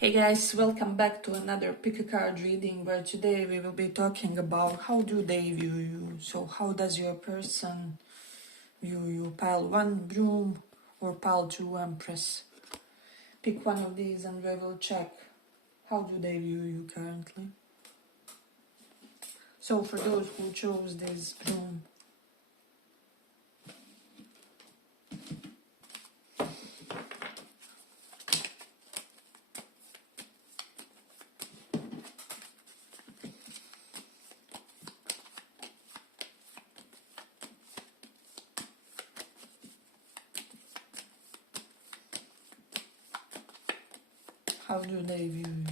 Hey guys, welcome back to another pick a card reading, where today we will be talking about how do they view you. So how does your person view you? Pile 1 Broom or pile 2 Empress? Pick one of these and we will check how do they view you currently. So for those who chose this Broom, how do they view you?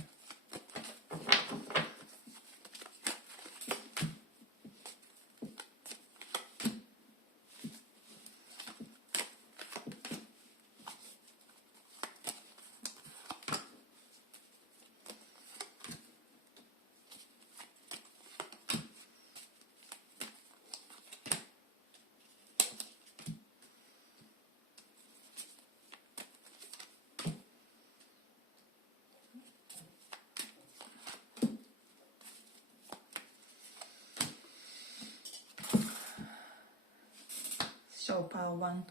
So pile 1.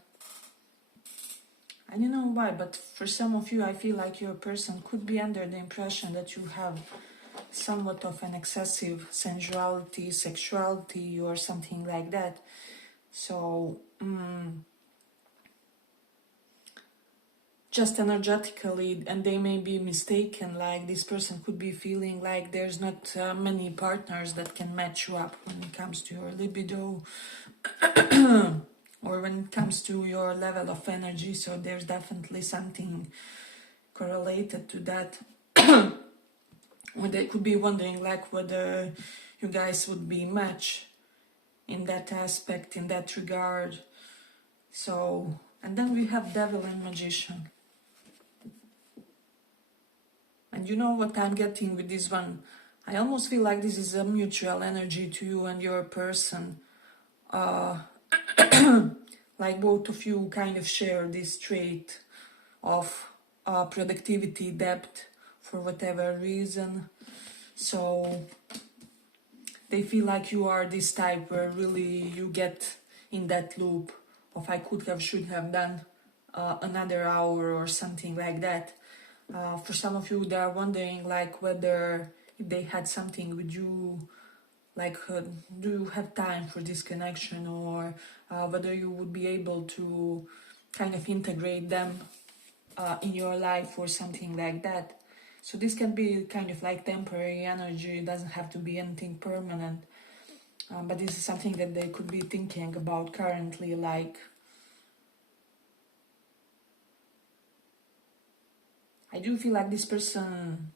I don't know why, but for some of you I feel like your person could be under the impression that you have somewhat of an excessive sensuality, sexuality or something like that. So just energetically, and they may be mistaken, like this person could be feeling like there's not many partners that can match you up when it comes to your libido or when it comes to your level of energy. So there's definitely something correlated to that. When they could be wondering like whether you guys would be match in that aspect, in that regard. So, and then we have Devil and Magician. And you know what I'm getting with this one? I almost feel like this is a mutual energy to you and your person. Like both of you kind of share this trait of productivity, depth, for whatever reason. So they feel like you are this type where really you get in that loop of I could have, should have done another hour or something like that. For some of you, they are wondering like whether if they had something with you, like do you have time for this connection, or whether you would be able to kind of integrate them in your life or something like that. So this can be kind of like temporary energy. It doesn't have to be anything permanent. But this is something that they could be thinking about currently, like I do feel like this person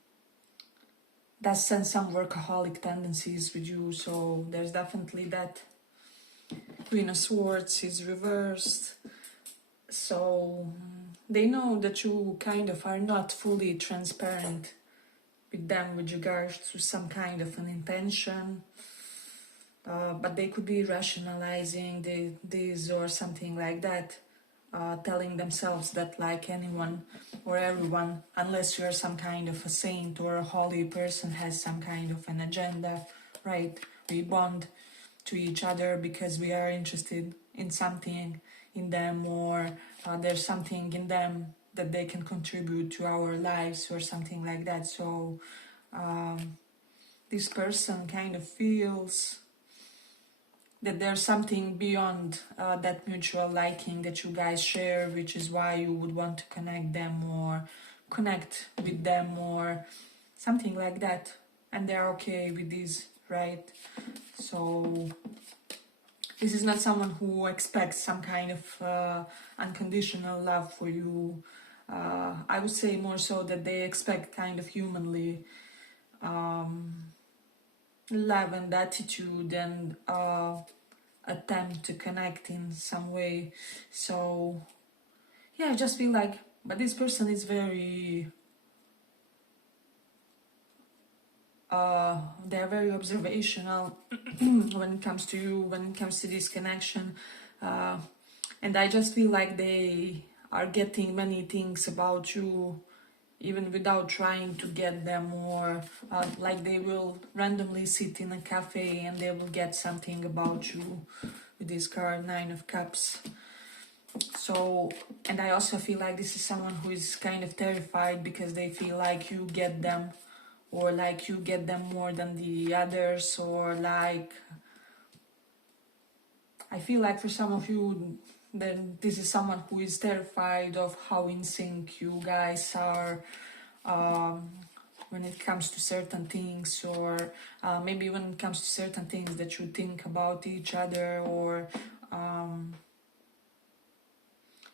does sense some workaholic tendencies with you, so there's definitely that. Queen of Swords is reversed, so they know that you kind of are not fully transparent with them with regards to some kind of an intention, but they could be rationalizing this or something like that, telling themselves that like anyone or everyone, unless you're some kind of a saint or a holy person, has some kind of an agenda, right? We bond to each other because we are interested in something in them, or there's something in them that they can contribute to our lives or something like that. So this person kind of feels that there's something beyond that mutual liking that you guys share, which is why you would want to connect them or connect with them or something like that. And they're okay with this, right? So this is not someone who expects some kind of unconditional love for you. I would say more so that they expect kind of humanly love and attitude and attempt to connect in some way. So yeah, I just feel like, but this person is very they're very observational when it comes to you, when it comes to this connection, and I just feel like they are getting many things about you even without trying to get them, or like they will randomly sit in a cafe and they will get something about you with this card, Nine of Cups. So, and I also feel like this is someone who is kind of terrified because they feel like you get them, or like you get them more than the others, or like, I feel like for some of you, then this is someone who is terrified of how in sync you guys are when it comes to certain things, or maybe when it comes to certain things that you think about each other, or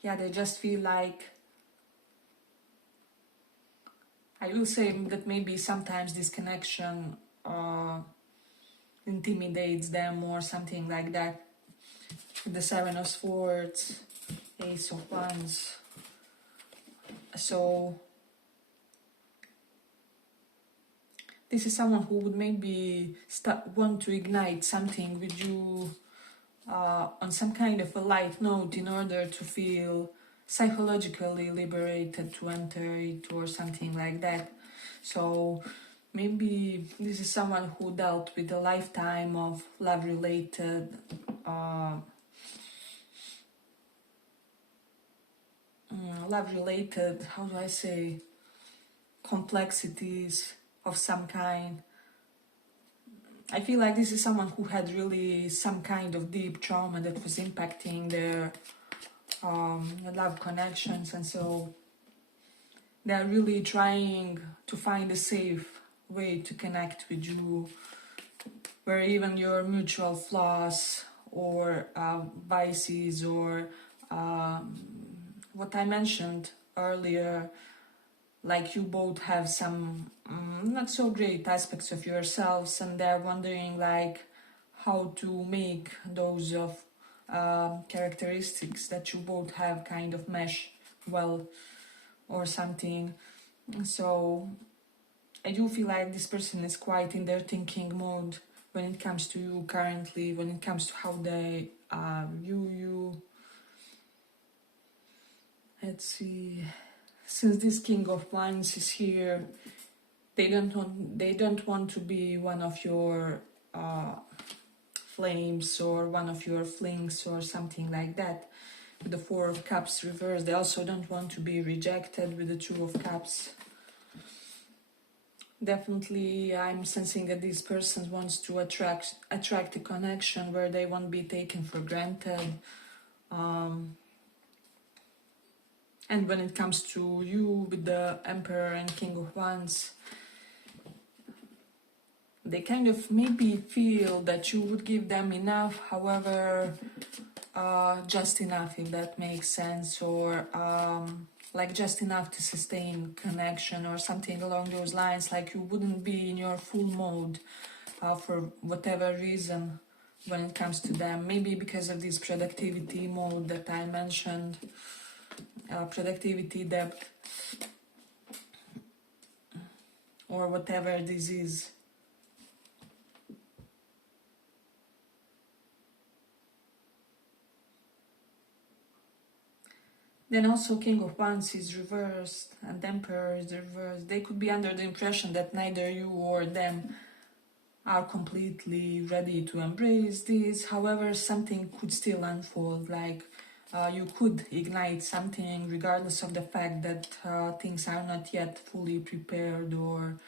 yeah, they just feel like, I will say that maybe sometimes this connection intimidates them or something like that. The Seven of Swords, Ace of Wands. So this is someone who would maybe want to ignite something with you on some kind of a light note in order to feel psychologically liberated to enter it, or something like that. So maybe this is someone who dealt with a lifetime of love-related how do I say, complexities of some kind. I feel like this is someone who had really some kind of deep trauma that was impacting their love connections, and so they're really trying to find a safe way to connect with you, where even your mutual flaws or vices, or what I mentioned earlier, like you both have some not so great aspects of yourselves, and they're wondering like how to make those of characteristics that you both have kind of mesh well or something. So I do feel like this person is quite in their thinking mode when it comes to you currently, when it comes to how they view you. Let's see. Since this King of Wands is here, they don't want to be one of your flames or one of your flings or something like that. With the Four of Cups reversed, they also don't want to be rejected with the Two of Cups. Definitely, I'm sensing that this person wants to attract a connection where they won't be taken for granted. And when it comes to you with the Emperor and King of Wands, they kind of maybe feel that you would give them enough, however, just enough, if that makes sense, or like just enough to sustain connection or something along those lines, like you wouldn't be in your full mode for whatever reason when it comes to them. Maybe because of this productivity mode that I mentioned, productivity depth, or whatever this is. Then also King of Wands is reversed and Emperor is reversed. They could be under the impression that neither you or them are completely ready to embrace this. However, something could still unfold, like you could ignite something regardless of the fact that things are not yet fully prepared, or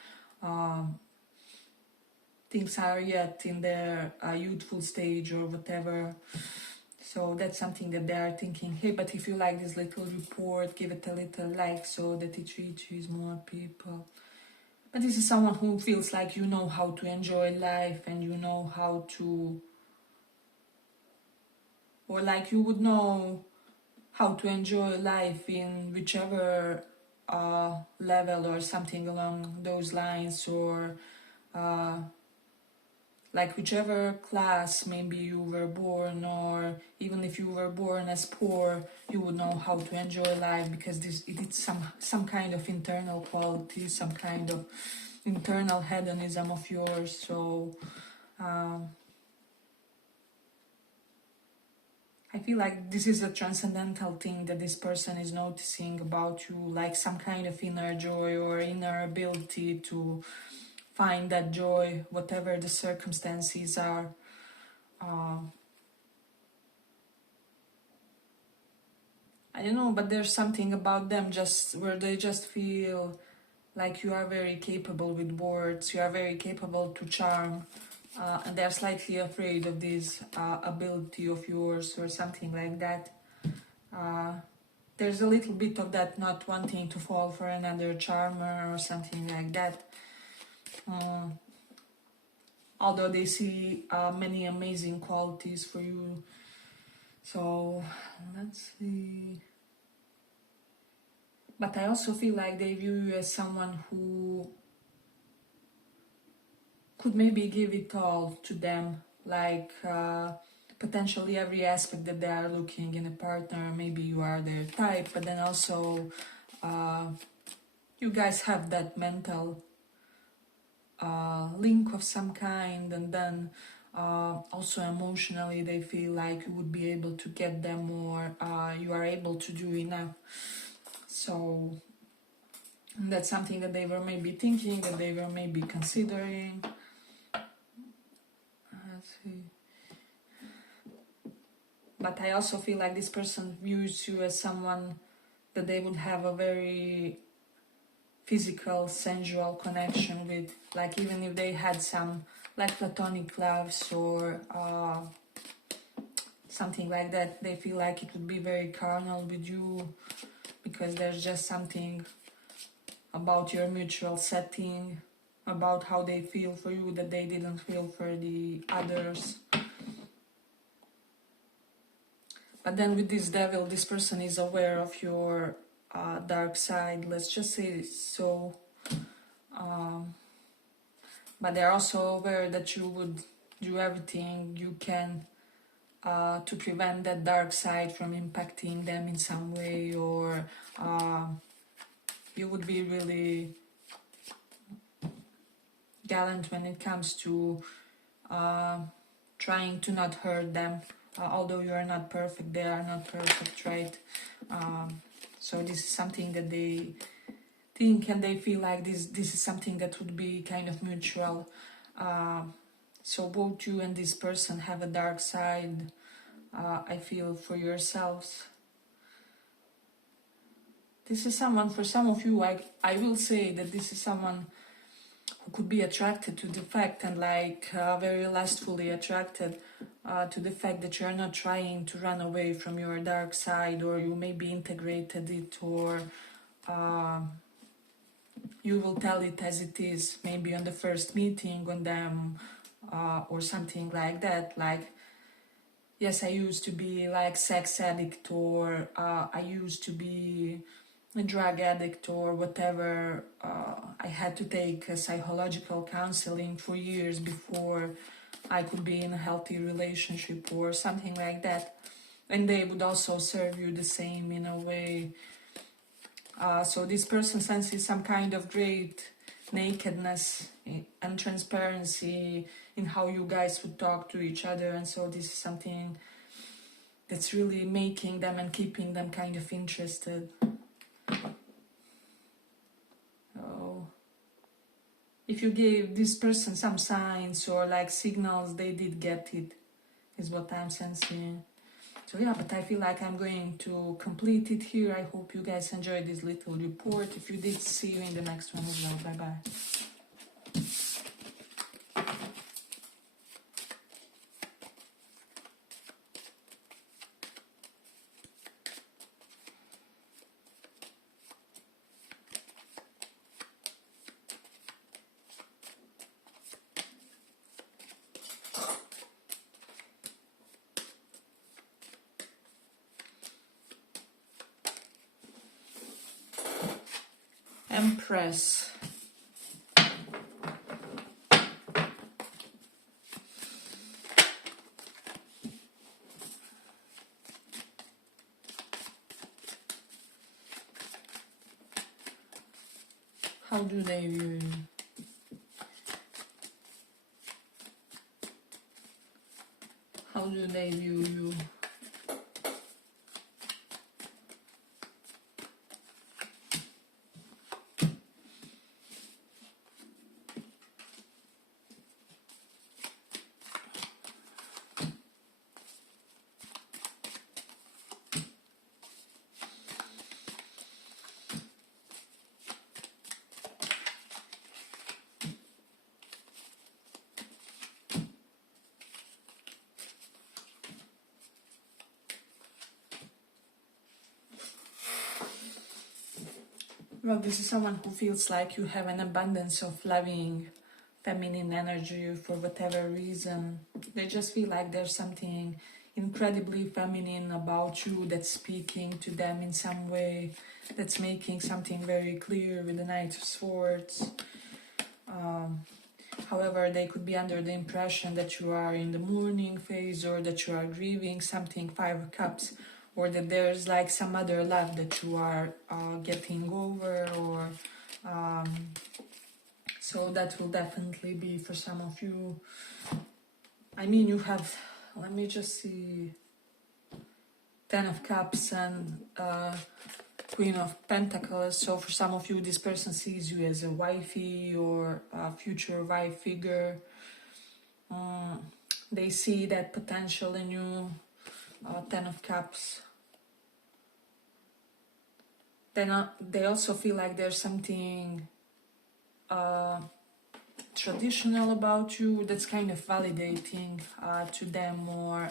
things are yet in their youthful stage or whatever. So that's something that they are thinking, hey, but if you like this little report, give it a little like so that it reaches more people. But this is someone who feels like you know how to enjoy life, and you know how to, or like you would know how to enjoy life in whichever level or something along those lines, or like whichever class maybe you were born, or even if you were born as poor, you would know how to enjoy life, because it's some kind of internal quality, some kind of internal hedonism of yours. So I feel like this is a transcendental thing that this person is noticing about you, like some kind of inner joy or inner ability to find that joy, whatever the circumstances are. I don't know, but there's something about them just where they just feel like you are very capable with words, you are very capable to charm, and they're slightly afraid of this ability of yours or something like that. There's a little bit of that, not wanting to fall for another charmer or something like that. Although they see many amazing qualities for you. So, let's see. But I also feel like they view you as someone who could maybe give it all to them, like potentially every aspect that they are looking in a partner. Maybe you are their type, but then also you guys have that mental link of some kind, and then also emotionally they feel like you would be able to get them more, you are able to do enough. So that's something that they were maybe thinking, that they were maybe considering. Let's see. But I also feel like this person views you as someone that they would have a very physical, sensual connection with. Like even if they had some like platonic loves or something like that, they feel like it would be very carnal with you, because there's just something about your mutual setting, about how they feel for you that they didn't feel for the others. But then with this devil, this person is aware of your dark side, let's just say so. But they're also aware that you would do everything you can to prevent that dark side from impacting them in some way, or you would be really gallant when it comes to trying to not hurt them. Although you are not perfect, they are not perfect, right? So this is something that they think, and they feel like this is something that would be kind of mutual. So both you and this person have a dark side, I feel, for yourselves. This is someone, for some of you, I will say that this is someone who could be attracted to the fact, and like very lustfully attracted to the fact that you're not trying to run away from your dark side, or you maybe integrated it, or you will tell it as it is, maybe on the first meeting on them, or something like that. Like, yes, I used to be like sex addict, or I used to be a drug addict, or whatever. I had to take psychological counseling for years before I could be in a healthy relationship, or something like that. And they would also serve you the same in a way. So this person senses some kind of great nakedness and transparency in how you guys would talk to each other, and so this is something that's really making them and keeping them kind of interested. So if you gave this person some signs or like signals, they did get it, is what I'm sensing. So yeah, but I feel like I'm going to complete it here. I hope you guys enjoyed this little report. If you did, see you in the next one as well. Bye bye. Empress. How do they view you? How do they view you? Well, this is someone who feels like you have an abundance of loving feminine energy for whatever reason. They just feel like there's something incredibly feminine about you that's speaking to them in some way, that's making something very clear with the Knight of Swords. However, they could be under the impression that you are in the mourning phase, or that you are grieving something, Five of Cups, or that there's like some other love that you are getting over, or so that will definitely be for some of you. I mean, you have, let me just see, Ten of Cups and Queen of Pentacles. So for some of you, this person sees you as a wifey or a future wife figure. They see that potential in you. Ten of Cups. They also feel like there's something traditional about you that's kind of validating to them, or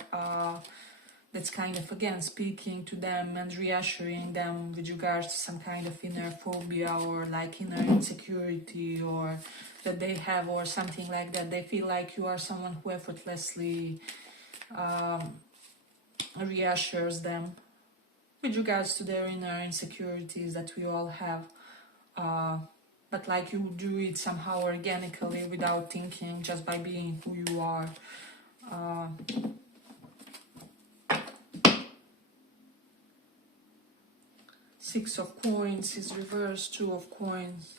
that's kind of, again, speaking to them and reassuring them with regards to some kind of inner phobia or like inner insecurity or that they have, or something like that. They feel like you are someone who effortlessly reassures them with regards to their inner insecurities that we all have. But like you do it somehow organically without thinking, just by being who you are. Six of Coins is reversed, Two of Coins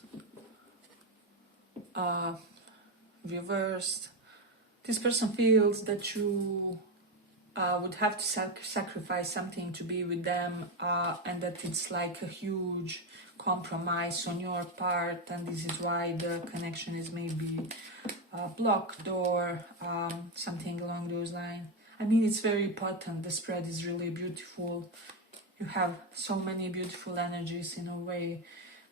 reversed. This person feels that you would have to sacrifice something to be with them, and that it's like a huge compromise on your part, and this is why the connection is maybe blocked, or something along those lines. I mean, it's very potent. The spread is really beautiful. You have so many beautiful energies in a way,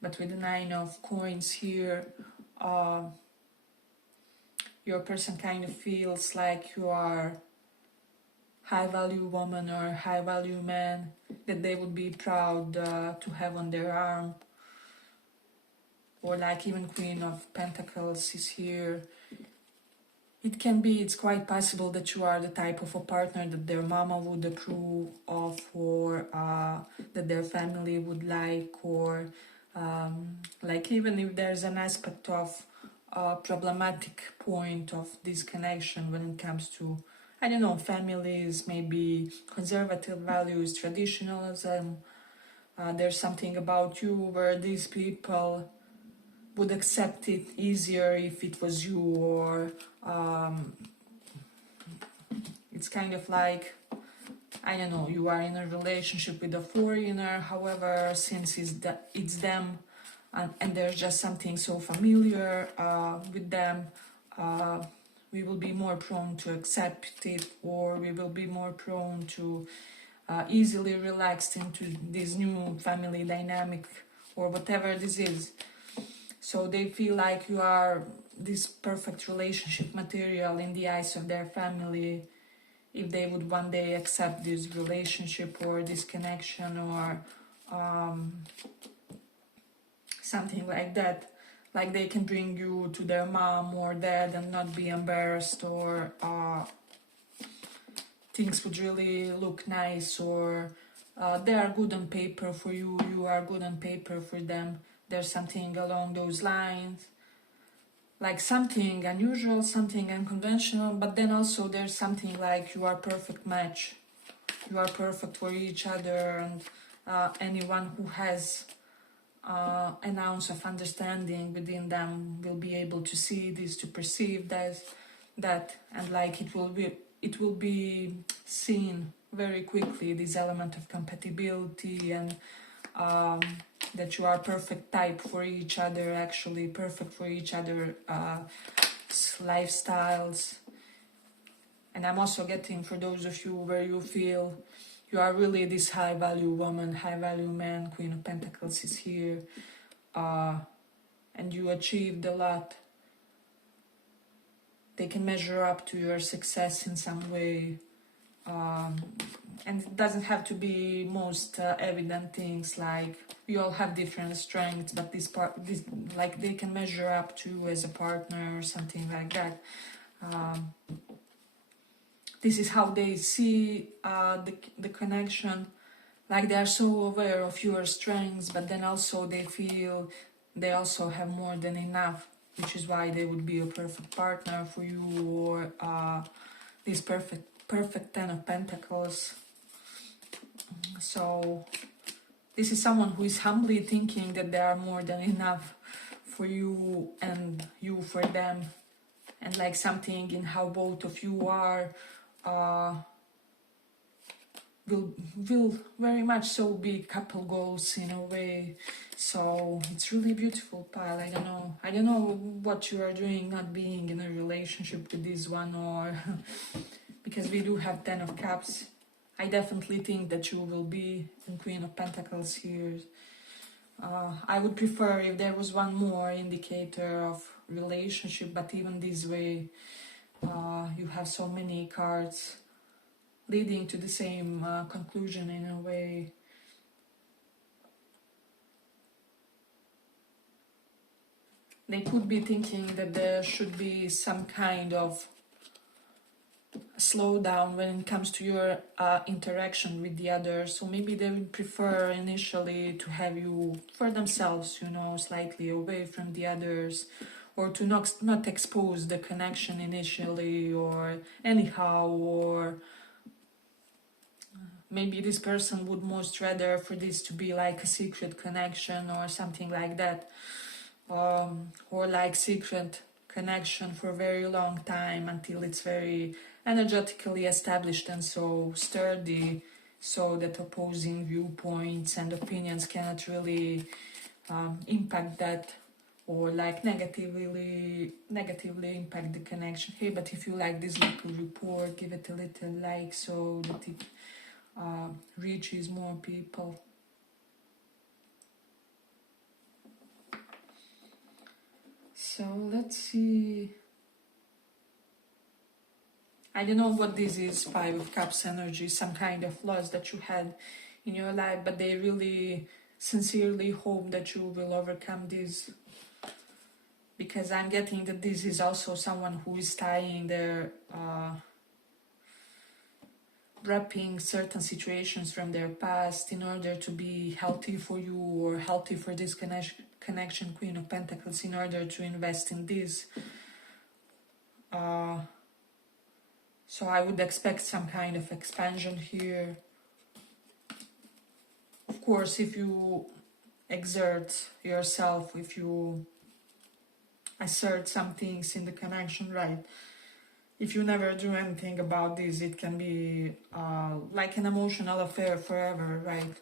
but with the Nine of Coins here, your person kind of feels like you are high value woman or high value man that they would be proud to have on their arm. Or like even Queen of Pentacles is here. It can be, it's quite possible that you are the type of a partner that their mama would approve of, or that their family would like, or like even if there's an aspect of problematic point of this connection when it comes to, I don't know, families, maybe conservative values, traditionalism. There's something about you where these people would accept it easier if it was you, or it's kind of like, I don't know, you are in a relationship with a foreigner, however, since it's them, and there's just something so familiar with them, we will be more prone to accept it, or we will be more prone to easily relax into this new family dynamic, or whatever this is. So they feel like you are this perfect relationship material in the eyes of their family, if they would one day accept this relationship or this connection, or something like that. Like they can bring you to their mom or dad and not be embarrassed, or things would really look nice, or they are good on paper for you, you are good on paper for them. There's something along those lines, like something unusual, something unconventional, but then also there's something like you are perfect match. You are perfect for each other, and anyone who has an ounce of understanding within them will be able to see this, to perceive that, and like it will be seen very quickly, this element of compatibility, and that you are perfect type for each other, actually perfect for each other lifestyles. And I'm also getting, for those of you where you feel you are really this high value woman, high value man, Queen of Pentacles is here, and you achieved a lot. They can measure up to your success in some way. and it doesn't have to be most evident things, like we all have different strengths, but this like they can measure up to as a partner or something like that. This is how they see the connection, like they are so aware of your strengths, but then also they feel they also have more than enough, which is why they would be a perfect partner for you, or this perfect Ten of Pentacles. So this is someone who is humbly thinking that they are more than enough for you and you for them, and like something in how both of you are will very much so be couple goals in a way. So it's really beautiful, pile. I don't know what you are doing not being in a relationship with this one, or because we do have 10 of Cups. I definitely think that you will be in Queen of Pentacles here. I would prefer if there was one more indicator of relationship, but even this way you have so many cards leading to the same conclusion in a way. They could be thinking that there should be some kind of slowdown when it comes to your interaction with the other. So maybe they would prefer initially to have you for themselves, you know, slightly away from the others, or to not expose the connection initially or anyhow, or maybe this person would most rather for this to be like a secret connection or something like that, or like secret connection for a very long time until it's very energetically established and so sturdy, so that opposing viewpoints and opinions cannot really impact that, or like negatively impact the connection. Hey, but if you like this little report, give it a little like so that it reaches more people. So let's see. I don't know what this is, Five of Cups energy, some kind of loss that you had in your life, but they really sincerely hope that you will overcome this. Because I'm getting that this is also someone who is tying their, wrapping certain situations from their past in order to be healthy for you or healthy for this connection, Queen of Pentacles, in order to invest in this. So I would expect some kind of expansion here. Of course, if you exert yourself, if you assert some things in the connection, right? If you never do anything about this, it can be like an emotional affair forever, right?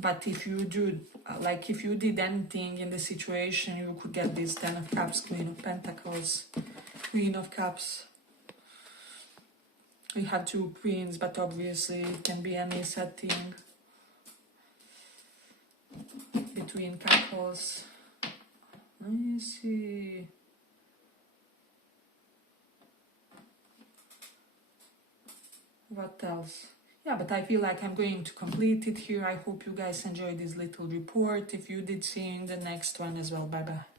But if you do, like if you did anything in the situation, you could get this Ten of Cups, Queen of Pentacles, Queen of Cups. We have two queens, but obviously it can be any setting between couples. Let me see. What else? Yeah, but I feel like I'm going to complete it here. I hope you guys enjoyed this little report. If you did, see you in the next one as well. Bye bye.